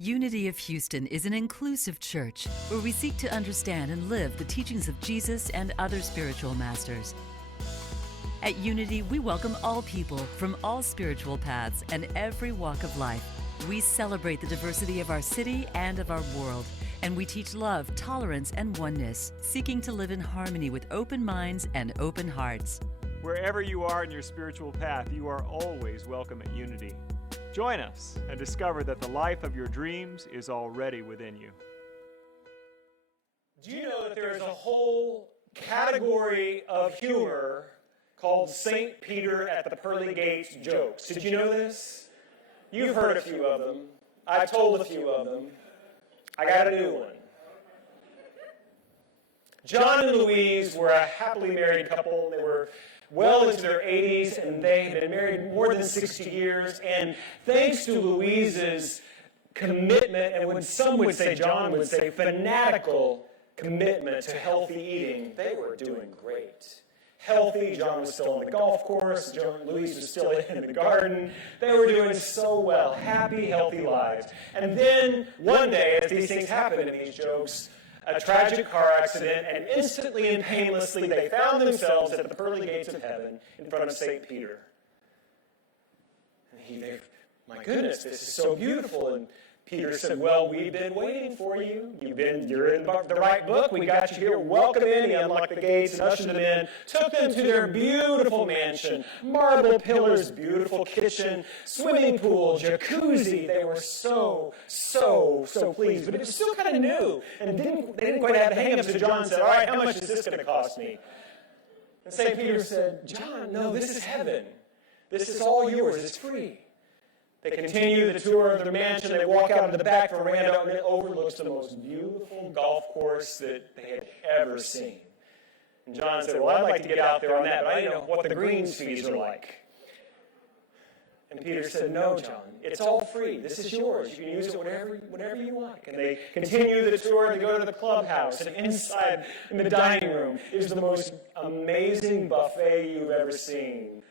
Unity of Houston is an inclusive church where we seek to understand and live the teachings of Jesus and other spiritual masters. At Unity, we welcome all people from all spiritual paths and every walk of life. We celebrate the diversity of our city and of our world, and we teach love, tolerance, and oneness, seeking to live in harmony with open minds and open hearts. Wherever you are in your spiritual path, you are always welcome at Unity. Join us and discover that the life of your dreams is already within you. Do you know that there is a whole category of humor called St. Peter at the Pearly Gates jokes? Did you know this? You've heard a few of them. I've told a few of them. I got a new one. John and Louise were a happily married couple. They were well into their 80s, and they had been married more than 60 years. And thanks to Louise's commitment, and what some would say, John would say, fanatical commitment to healthy eating, they were doing great. Healthy, John was still on the golf course, Louise was still in the garden. They were doing so well, happy, healthy lives. And then one day, as these things happen in these jokes, a tragic car accident, and instantly and painlessly they found themselves at the pearly gates of heaven in front of St. Peter. And my goodness, this is so beautiful. And Peter said, well, we've been waiting for you. You're in the right book. We got you here. Welcome in. He unlocked the gates and ushered them in, took them to their beautiful mansion, marble pillars, beautiful kitchen, swimming pool, jacuzzi. They were so pleased. But it was still kind of new. And they didn't quite have the hang-up. So John said, all right, how much is this going to cost me? And St. Peter said, John, no, this is heaven. This is all yours. It's free. They continue the tour of their mansion. They walk out into the back veranda, and it overlooks the most beautiful golf course that they had ever seen. And John said, well, I'd like to get out there on that, but I don't know what the greens fees are like. And Peter said, no, John, it's all free. This is yours. You can use it whenever you like. And they continue the tour. They go to the clubhouse. And inside, in the dining room, is the most amazing buffet you've ever seen.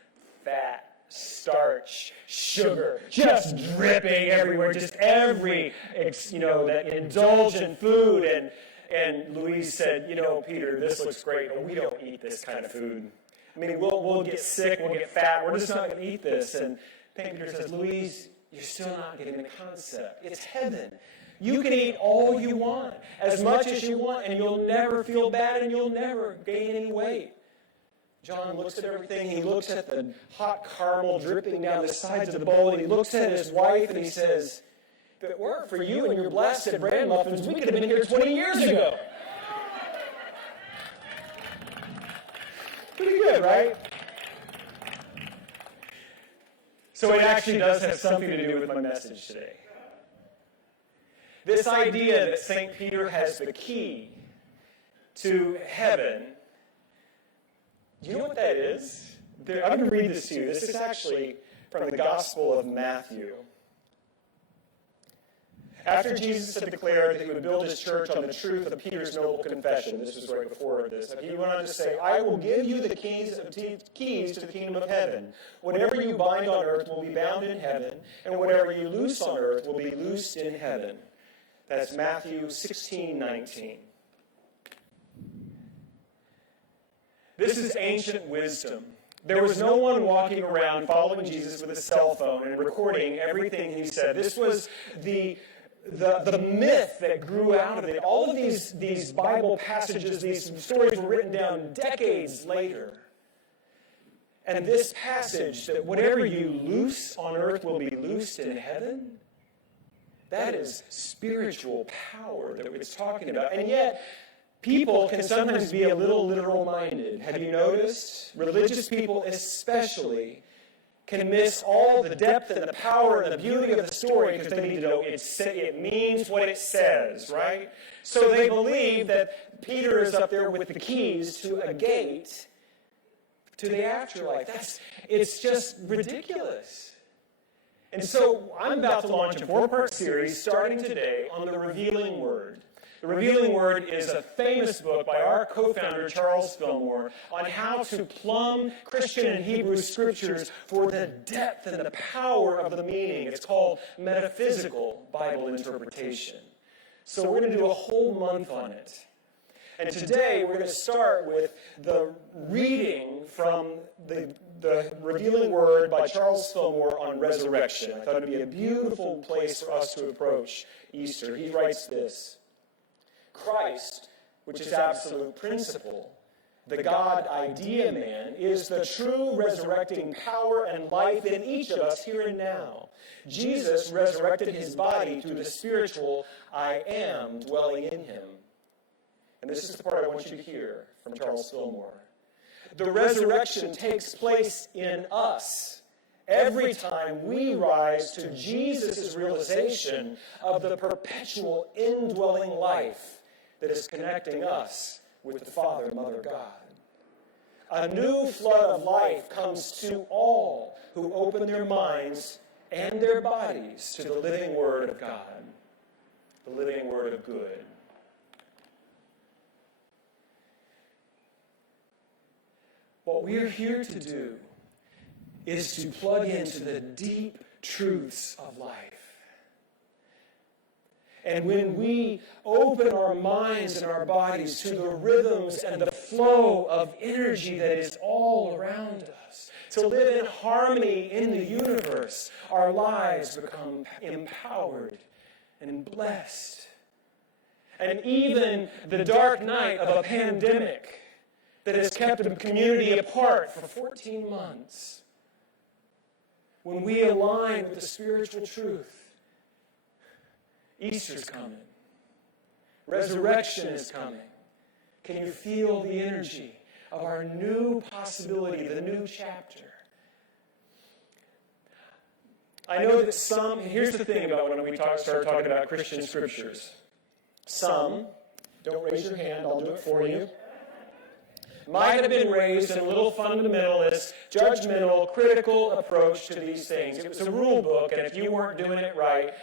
Fat, starch, sugar, just dripping everywhere, just every, that indulgent food. And Louise said, Peter, this looks great, but we don't eat this kind of food. I mean, we'll get sick, we'll get fat, we're just not going to eat this. And Peter says, Louise, you're still not getting the concept. It's heaven. You can eat all you want, as much as you want, and you'll never feel bad, and you'll never gain any weight. John looks at everything. He looks at the hot caramel dripping down the sides of the bowl, and he looks at his wife, and he says, if it weren't for you and your blasted bran muffins, we could have been here 20 years ago. Pretty good, right? So it actually does have something to do with my message today. This idea that St. Peter has the key to heaven. Do you know what that is? I'm going to read this to you. This is actually from the Gospel of Matthew. After Jesus had declared that he would build his church on the truth of Peter's noble confession, this was right before this, he went on to say, I will give you the keys to the kingdom of heaven. Whatever you bind on earth will be bound in heaven, and whatever you loose on earth will be loosed in heaven. That's Matthew 16:19. This is ancient wisdom. There was no one walking around following Jesus with a cell phone and recording everything he said. This was the myth that grew out of it. All of these Bible passages, these stories were written down decades later. And this passage, that whatever you loose on earth will be loosed in heaven, that is spiritual power that it's talking about. And yet, people can sometimes be a little literal-minded. Have you noticed? Religious people especially can miss all the depth and the power and the beauty of the story because they need to know it means what it says, right? So they believe that Peter is up there with the keys to a gate to the afterlife. It's just ridiculous. And so I'm about to launch a 4-part series starting today on the revealing word. The Revealing Word is a famous book by our co-founder, Charles Fillmore, on how to plumb Christian and Hebrew scriptures for the depth and the power of the meaning. It's called metaphysical Bible interpretation. So we're going to do a whole month on it. And today we're going to start with the reading from the Revealing Word by Charles Fillmore on resurrection. I thought it would be a beautiful place for us to approach Easter. He writes this: Christ, which is absolute principle, the God idea man, is the true resurrecting power and life in each of us here and now. Jesus resurrected his body through the spiritual I am dwelling in him. And this is the part I want you to hear from Charles Fillmore. The resurrection takes place in us every time we rise to Jesus' realization of the perpetual indwelling life that is connecting us with the Father and Mother God. A new flood of life comes to all who open their minds and their bodies to the living Word of God, the living Word of good. What we're here to do is to plug into the deep truths of life. And when we open our minds and our bodies to the rhythms and the flow of energy that is all around us, to live in harmony in the universe, our lives become empowered and blessed. And even the dark night of a pandemic that has kept the community apart for 14 months, when we align with the spiritual truth, Easter's coming. Resurrection is coming. Can you feel the energy of our new possibility, the new chapter? I know that some, here's the thing about when we start talking about Christian scriptures. Some, don't raise your hand, I'll do it for you, might have been raised in a little fundamentalist, judgmental, critical approach to these things. It was a rule book, and if you weren't doing it right,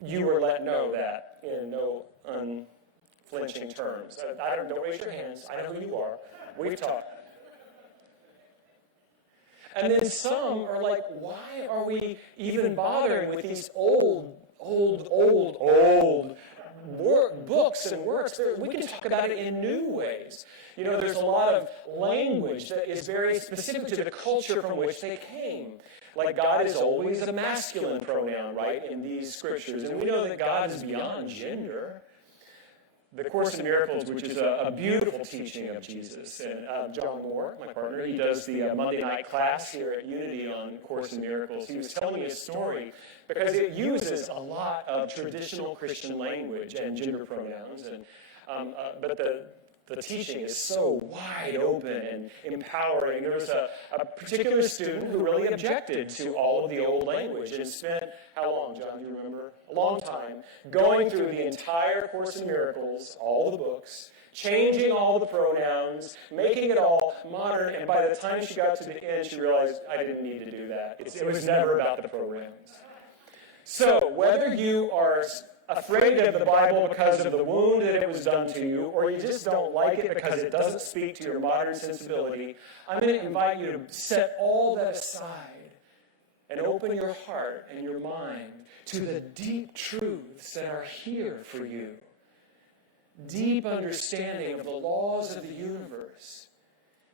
you were let know that in no unflinching terms. Don't raise your hands. I know who you are. We've talked. And then some are like, why are we even bothering with these old books and works? We can talk about it in new ways. You know, there's a lot of language that is very specific to the culture from which they came. Like God is always a masculine pronoun, right, in these scriptures. And we know that God is beyond gender. The Course in Miracles, which is a beautiful teaching of Jesus. And John Moore, my partner, he does the Monday night class here at Unity on Course in Miracles. He was telling me a story because it uses a lot of traditional Christian language and gender pronouns. But the teaching is so wide open and empowering. There was a particular student who really objected to all of the old language and spent, how long, John, do you remember? A long time, going through the entire Course in Miracles, all the books, changing all the pronouns, making it all modern, and by the time she got to the end, she realized, I didn't need to do that. It was never about the pronouns. So, whether you are afraid of the Bible because of the wound that it was done to you, or you just don't like it because it doesn't speak to your modern sensibility, I'm going to invite you to set all that aside and open your heart and your mind to the deep truths that are here for you. Deep understanding of the laws of the universe.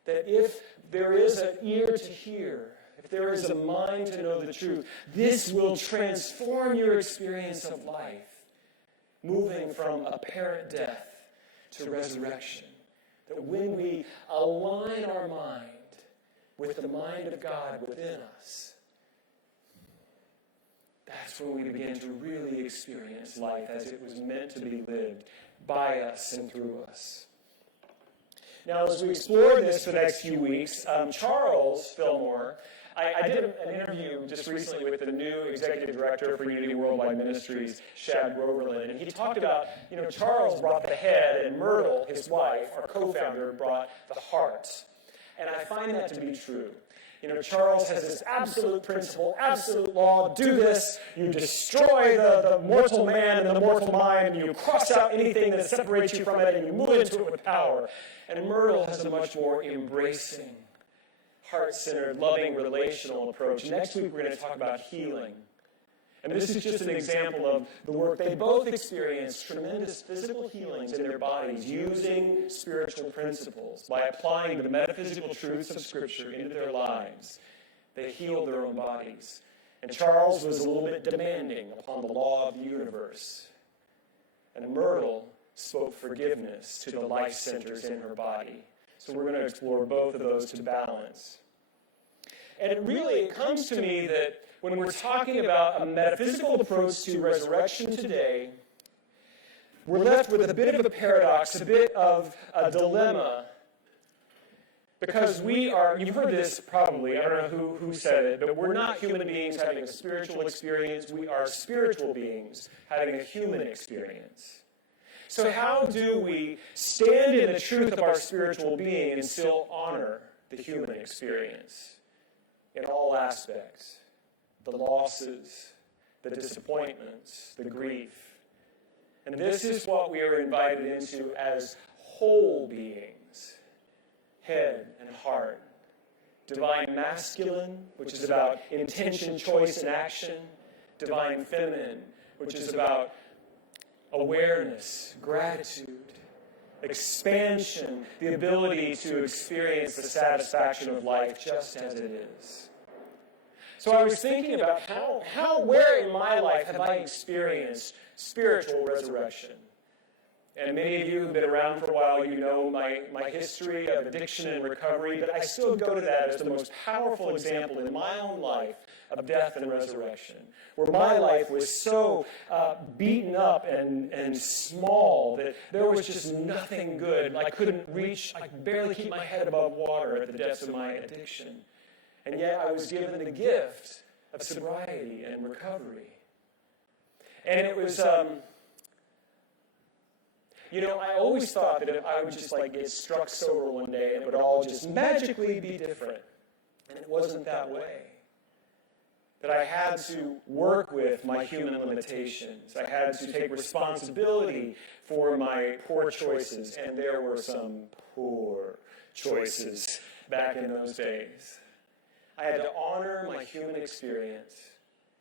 That if there is an ear to hear, if there is a mind to know the truth, this will transform your experience of life. Moving from apparent death to resurrection. That when we align our mind with the mind of God within us, that's when we begin to really experience life as it was meant to be lived by us and through us. Now, as we explore this for the next few weeks, Charles Fillmore, I did an interview just recently with the new executive director for Unity Worldwide Ministries, Shad Groverland, and he talked about, Charles brought the head, and Myrtle, his wife, our co-founder, brought the heart. And I find that to be true. Charles has this absolute principle, absolute law, do this, you destroy the mortal man and the mortal mind, and you cross out anything that separates you from it, and you move into it with power. And Myrtle has a much more embracing, heart-centered, loving, relational approach. Next week we're going to talk about healing. And this is just an example of the work. They both experienced tremendous physical healings in their bodies using spiritual principles. By applying the metaphysical truths of Scripture into their lives, they healed their own bodies. And Charles was a little bit demanding upon the law of the universe. And Myrtle spoke forgiveness to the life centers in her body. So we're going to explore both of those to balance. And it comes to me that when we're talking about a metaphysical approach to resurrection today, we're left with a bit of a paradox, a bit of a dilemma, because you've heard this probably, I don't know who said it, but we're not human beings having a spiritual experience, we are spiritual beings having a human experience. So how do we stand in the truth of our spiritual being and still honor the human experience in all aspects? The losses, the disappointments, the grief. And this is what we are invited into as whole beings, head and heart. Divine masculine, which is about intention, choice, and action. Divine feminine, which is about awareness, gratitude, expansion, the ability to experience the satisfaction of life just as it is. So I was thinking about where in my life have I experienced spiritual resurrection? And many of you who've been around for a while, you know my history of addiction and recovery, but I still go to that as the most powerful example in my own life of death and resurrection, where my life was so beaten up and small that there was just nothing good. I could barely keep my head above water at the depths of my addiction. And yet I was given the gift of sobriety and recovery. And it was, I always thought that if I would just get struck sober one day and it would all just magically be different. And it wasn't that way. That I had to work with my human limitations. I had to take responsibility for my poor choices. And there were some poor choices back in those days. I had to honor my human experience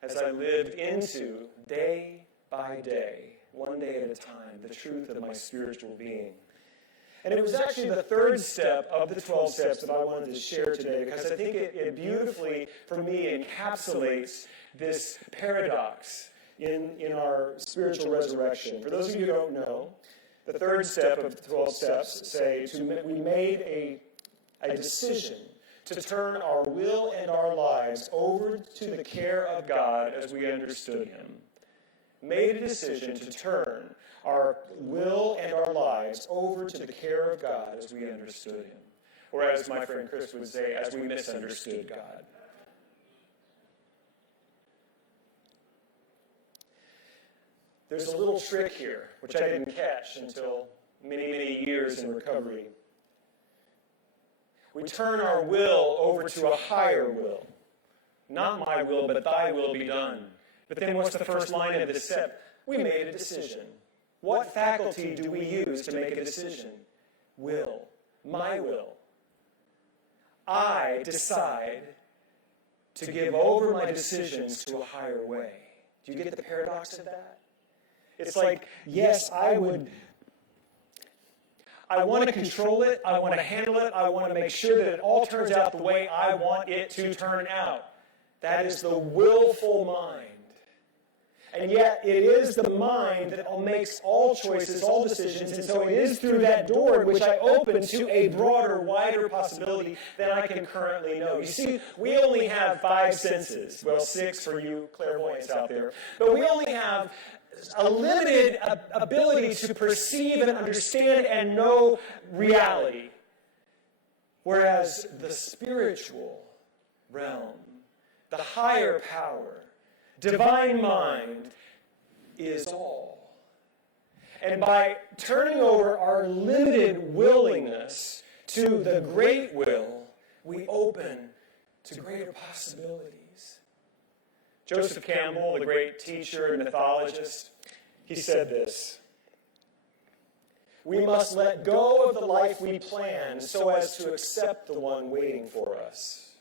as I lived into, day by day, one day at a time, the truth of my spiritual being. And it was actually the third step of the 12 steps that I wanted to share today, because I think it beautifully, for me, encapsulates this paradox in our spiritual resurrection. For those of you who don't know, the third step of the 12 steps say we made a decision to turn our will and our lives over to the care of God as we understood Him. Made a decision to turn our will and our lives over to the care of God as we understood Him. Or as my friend Chris would say, as we misunderstood God. There's a little trick here, which I didn't catch until many, many years in recovery. We turn our will over to a higher will. Not my will, but thy will be done. But then what's the first line of this step? We made a decision. What faculty do we use to make a decision? Will. My will. I decide to give over my decisions to a higher way. Do you get the paradox of that? It's like, yes, I want to control it, I want to handle it, I want to make sure that it all turns out the way I want it to turn out. That is the willful mind. And yet, it is the mind that makes all choices, all decisions, and so it is through that door in which I open to a broader, wider possibility than I can currently know. You see, we only have 5 senses. Well, 6 for you clairvoyants out there. But we only have a limited ability to perceive and understand and know reality. Whereas the spiritual realm, the higher power, divine mind is all. And by turning over our limited willingness to the great will, we open to greater possibilities. Joseph Campbell, the great teacher and mythologist, he said this: "We must let go of the life we plan so as to accept the one waiting for us."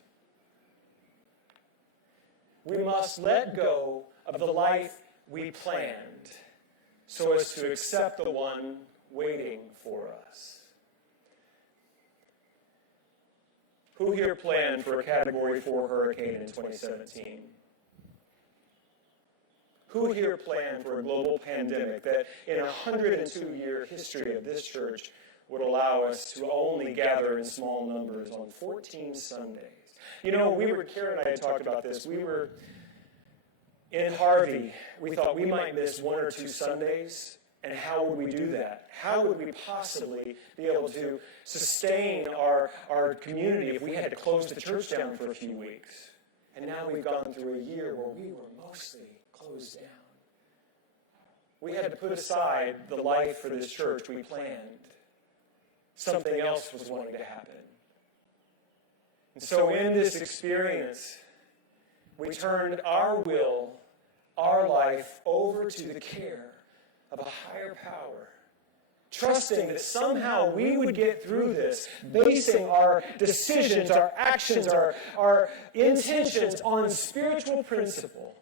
We must let go of the life we planned so as to accept the one waiting for us. Who here planned for a Category 4 hurricane in 2017? Who here planned for a global pandemic that in a 102-year history of this church would allow us to only gather in small numbers on 14 Sundays? You know, Karen and I had talked about this. We were in Harvey. We thought we might miss 1 or 2 Sundays. And how would we do that? How would we possibly be able to sustain our community if we had to close the church down for a few weeks? And now we've gone through a year where we were mostly closed down. We had to put aside the life for this church we planned. Something else was wanting to happen. And so in this experience, we turned our will, our life, over to the care of a higher power, trusting that somehow we would get through this, basing our decisions, our actions, our intentions on spiritual principle.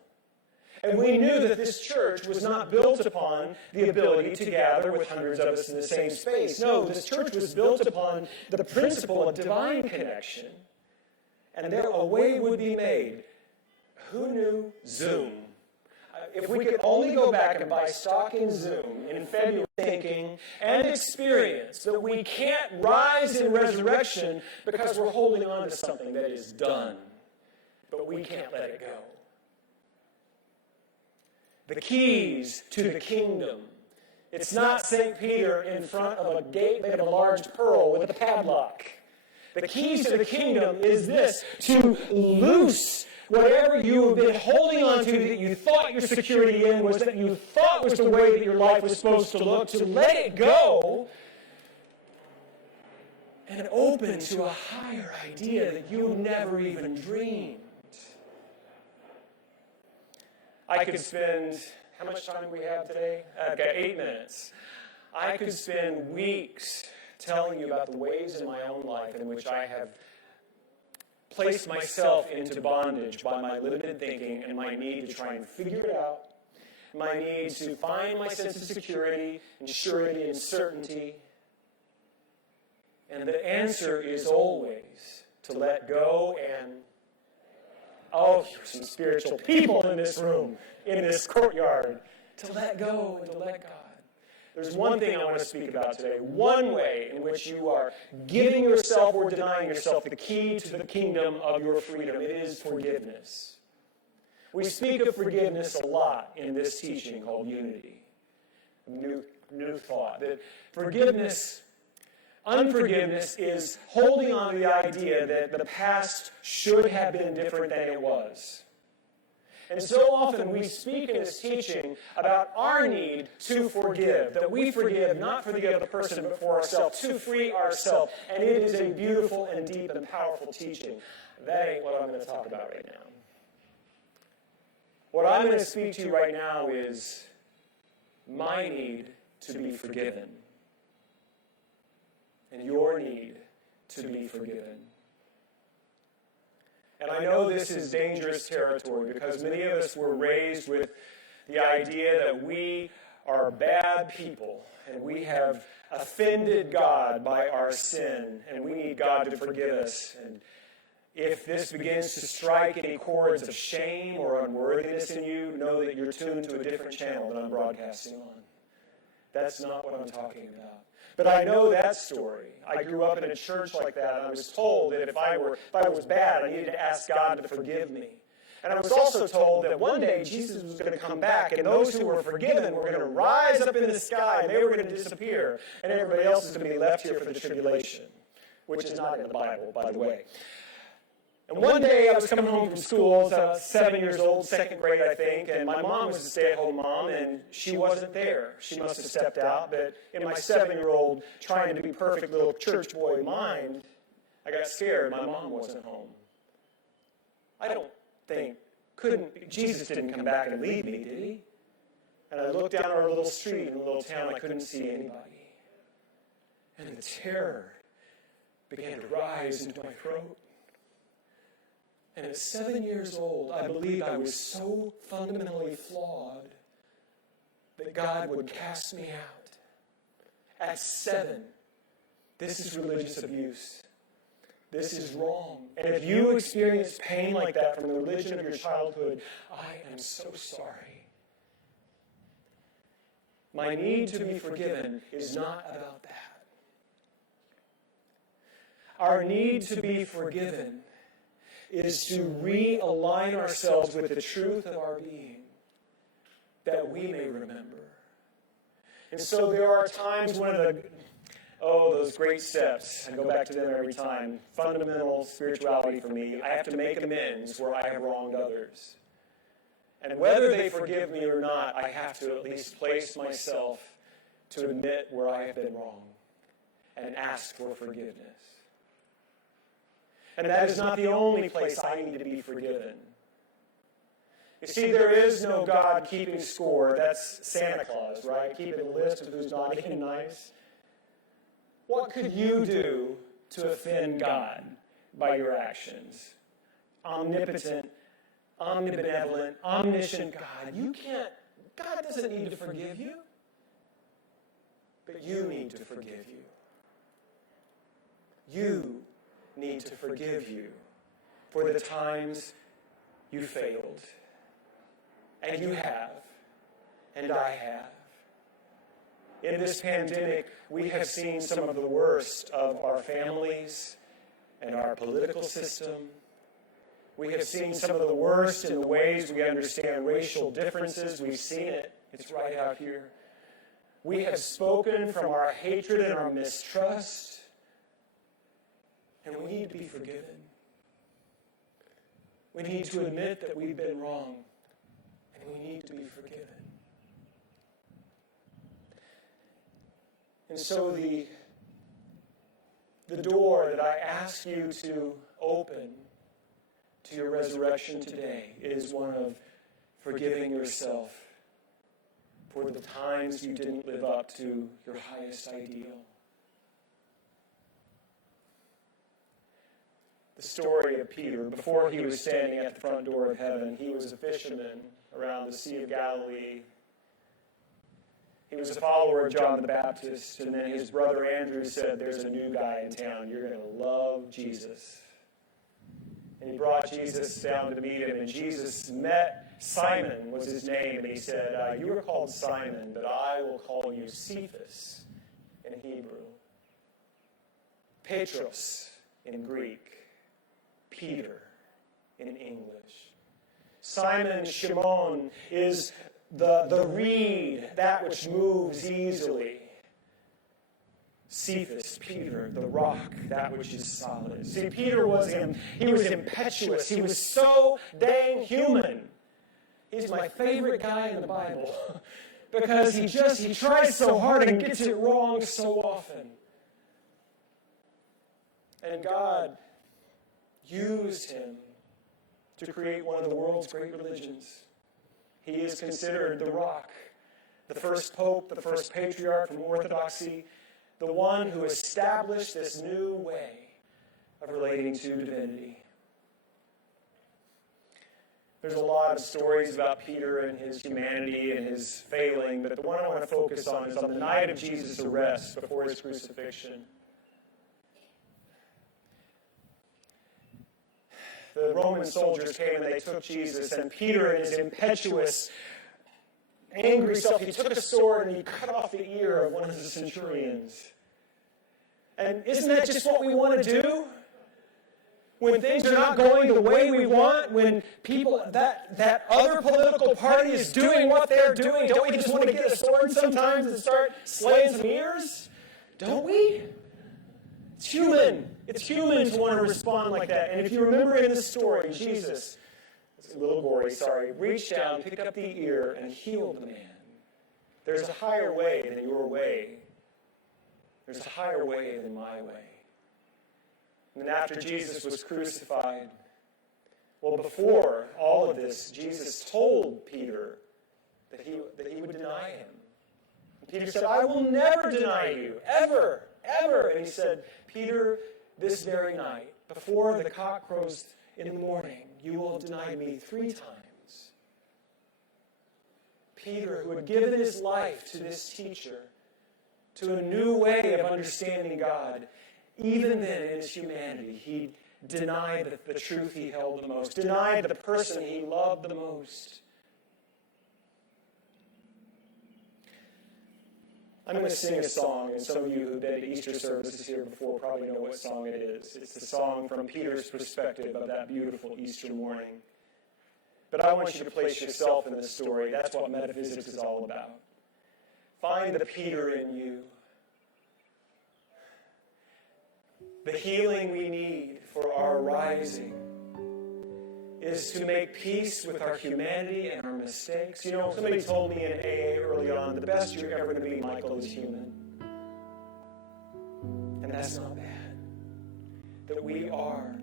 And we knew that this church was not built upon the ability to gather with hundreds of us in the same space. No, this church was built upon the principle of divine connection. And there a way would be made. Who knew? Zoom. If we could only go back and buy stock in Zoom in February, thinking and experience that we can't rise in resurrection because we're holding on to something that is done, but we can't let it go. The keys to the kingdom. It's not St. Peter in front of a gate made of a large pearl with a padlock. The keys to the kingdom is this: to loose whatever you have been holding on to that you thought your security in was, that you thought was the way that your life was supposed to look, to let it go and open to a higher idea that you never even dreamed. I could spend, how much time do we have today? I've got 8 minutes. I could spend weeks telling you about the ways in my own life in which I have placed myself into bondage by my limited thinking and my need to try and figure it out, my need to find my sense of security and surety and certainty. And the answer is always to let go and, oh, there's some spiritual people in this room, in this courtyard, to let go and to let God. There's one thing I want to speak about today. One way in which you are giving yourself or denying yourself the key to the kingdom of your freedom. It is forgiveness. We speak of forgiveness a lot in this teaching called Unity. New thought. That unforgiveness is holding on to the idea that the past should have been different than it was. And so often we speak in this teaching about our need to forgive, that we forgive not for the other person but for ourselves, to free ourselves. And it is a beautiful and deep and powerful teaching. That ain't what I'm going to talk about right now. What I'm going to speak to you right now is my need to be forgiven and your need to be forgiven. And I know this is dangerous territory because many of us were raised with the idea that we are bad people and we have offended God by our sin and we need God to forgive us. And if this begins to strike any chords of shame or unworthiness in you, know that you're tuned to a different channel that I'm broadcasting on. That's not what I'm talking about. But I know that story. I grew up in a church like that, and I was told that if I was bad, I needed to ask God to forgive me. And I was also told that one day Jesus was going to come back, and those who were forgiven were going to rise up in the sky, and they were going to disappear, and everybody else is going to be left here for the tribulation, which is not in the Bible, by the way. And one day I was coming home from school, I was 7 years old, second grade I think, and my mom was a stay-at-home mom, and she wasn't there. She must have stepped out, but in my 7-year-old, trying to be perfect little church boy mind, I got scared my mom wasn't home. Jesus didn't come back and leave me, did he? And I looked down our little street in a little town, I couldn't see anybody. And the terror began to rise into my throat. And at 7 years old, I believed I was so fundamentally flawed that God would cast me out. At 7, this is religious abuse. This is wrong. And if you experience pain like that from the religion of your childhood, I am so sorry. My need to be forgiven is not about that. Our need to be forgiven is to realign ourselves with the truth of our being, that we may remember. And so there are times when those great steps, I go back to them every time. Fundamental spirituality for me, I have to make amends where I have wronged others. And whether they forgive me or not, I have to at least place myself to admit where I have been wrong and ask for forgiveness. And that is not the only place I need to be forgiven. You see, there is no God keeping score. That's Santa Claus, right? Keeping a list of who's naughty and nice. What could you do to offend God by your actions? Omnipotent, omnibenevolent, omniscient God. God doesn't need to forgive you, but you need to forgive you. You need to forgive you for the times you failed. And you have, and I have. In this pandemic, we have seen some of the worst of our families and our political system. We have seen some of the worst in the ways we understand racial differences. We've seen it. It's right out here. We have spoken from our hatred and our mistrust, and we need to be forgiven. We need to admit that we've been wrong, and we need to be forgiven. And so the door that I ask you to open to your resurrection today is one of forgiving yourself for the times you didn't live up to your highest ideal. The story of Peter, before he was standing at the front door of heaven, he was a fisherman around the Sea of Galilee. He was a follower of John the Baptist, and then his brother Andrew said, "There's a new guy in town. You're going to love Jesus." And he brought Jesus down to meet him, and Jesus met Simon, was his name, and he said, "You are called Simon, but I will call you Cephas in Hebrew. Petros in Greek. Peter in English. Simon, Shimon, is the reed, that which moves easily. Cephas, Peter, the rock, that which is solid." See, Peter was impetuous. He was so dang human. He's my favorite guy in the Bible because he tries so hard and gets it wrong so often. And God used him to create one of the world's great religions. He is considered the rock, the first pope, the first patriarch from Orthodoxy, the one who established this new way of relating to divinity. There's a lot of stories about Peter and his humanity and his failing, but the one I want to focus on is on the night of Jesus' arrest before his crucifixion. The Roman soldiers came and they took Jesus, and Peter, in his impetuous, angry self, he took a sword and he cut off the ear of one of the centurions. And isn't that just what we want to do? When things are not going the way we want, when people, that other political party is doing what they're doing, don't we just want to get a sword sometimes and start slaying some ears? Don't we? It's human. It's human to want to respond like that. And if you remember in this story, Jesus, it's a little gory, reached down, picked up the ear, and healed the man. There's a higher way than your way. There's a higher way than my way. And then after Jesus was crucified, Well, before all of this, Jesus told Peter that he would deny him. And Peter said, I will never deny you, ever, ever. And he said, Peter, this very night, before the cock crows in the morning, you will have denied me 3 times. Peter, who had given his life to this teacher, to a new way of understanding God, even then in his humanity, he denied the truth he held the most, denied the person he loved the most. I'm going to sing a song, and some of you who've been to Easter services here before probably know what song it is. It's the song from Peter's perspective of that beautiful Easter morning. But I want you to place yourself in this story. That's what metaphysics is all about. Find the Peter in you. The healing we need for our rising is to make peace with our humanity and our mistakes. You know, somebody told me in AA early on, the best you're ever going to be, Michael, is human. And that's not bad. That we are.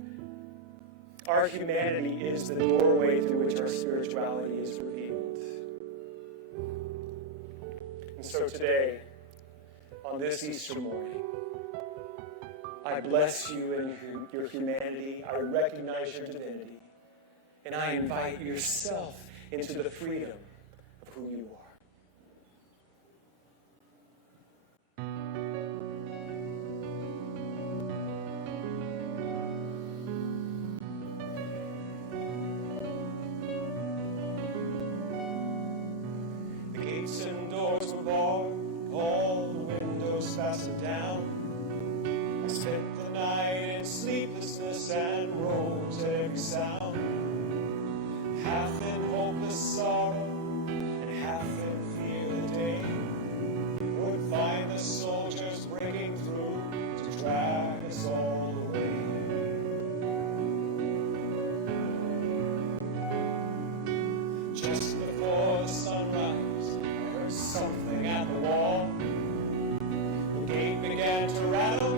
Our humanity is the doorway through which our spirituality is revealed. And so today, on this Easter morning, I bless you in your humanity. I recognize your divinity. And I invite yourself into the freedom of who you are. The gates and doors were barred, all the windows fastened down. I spent the night in sleeplessness and rose at every sound. Half in hopeless sorrow and half in fear the day would find the soldiers breaking through to drag us all away. Just before the sunrise, I heard something at the wall. The gate began to rattle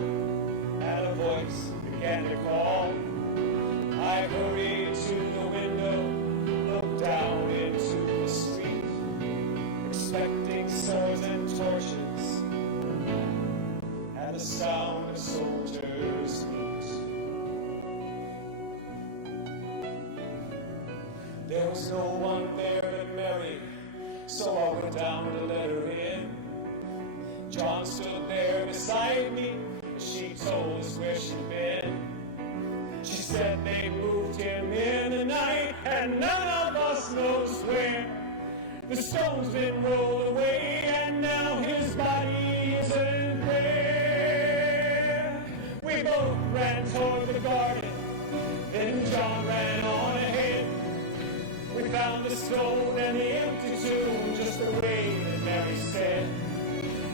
and a voice began to call. I hurried to the window, down into the street, expecting swords and torches, and the sound of soldiers' feet. There was no one there but Mary, so I went down to let her in. John stood there beside me, and she told us where she'd been. She said they moved him in the night, and none of us knows where. The stone's been rolled away, and now his body isn't there. We both ran toward the garden, then John ran on ahead. We found the stone and the empty tomb, just the way that Mary said.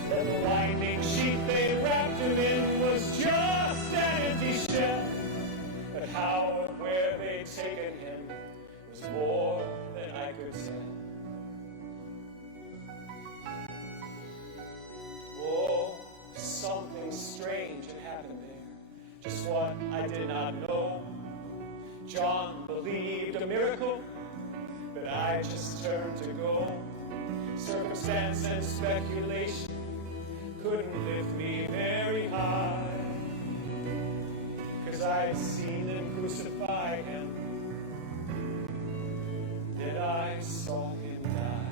Then the winding sheet they wrapped him in was just an empty shell. But how and where they'd taken him was more than I could tell. Oh, something strange had happened there, just what I did not know. John believed a miracle, but I just turned to go. Circumstance and speculation couldn't lift me very high, 'cause I'd seen them crucify him, then I saw him die.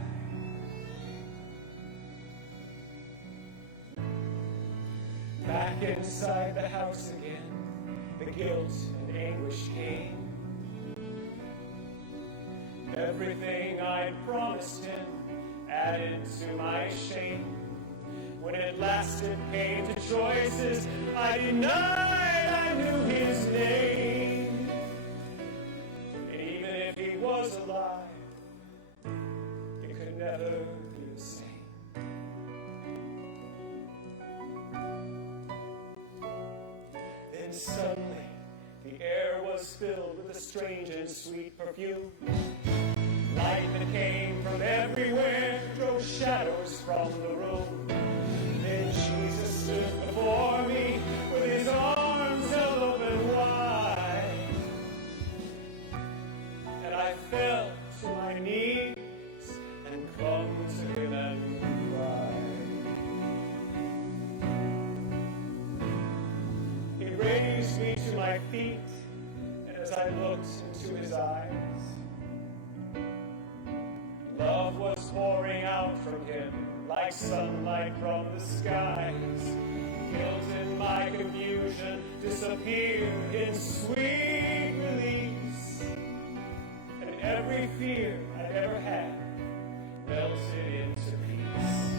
Back inside the house again, the guilt and anguish came. Everything I'd promised him added to my shame. When at last it came to choices, I denied I knew his name. And even if he was alive, it could never be the same. Then suddenly, the air was filled with a strange and sweet perfume. Light that came from everywhere drove shadows from the room. Then Jesus stood before me with his arms held open wide. feet, and as I looked into his eyes, love was pouring out from him like sunlight from the skies. Guilt in my confusion disappeared in sweet release, and every fear I've ever had melted into peace.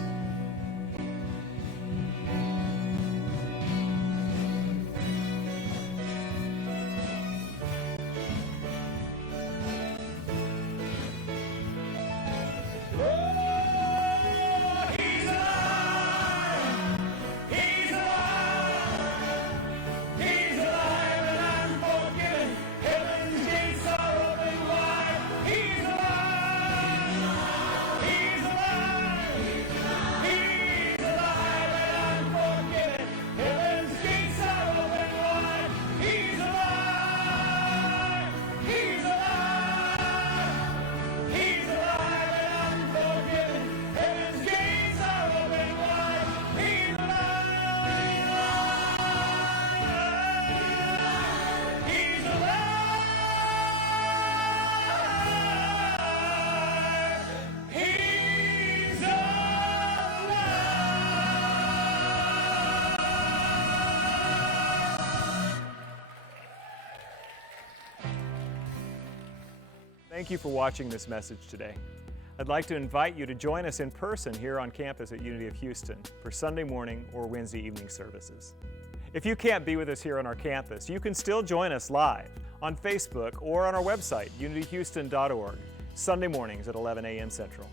Thank you for watching this message today. I'd like to invite you to join us in person here on campus at Unity of Houston for Sunday morning or Wednesday evening services. If you can't be with us here on our campus, you can still join us live on Facebook or on our website, unityhouston.org, Sunday mornings at 11 a.m. Central.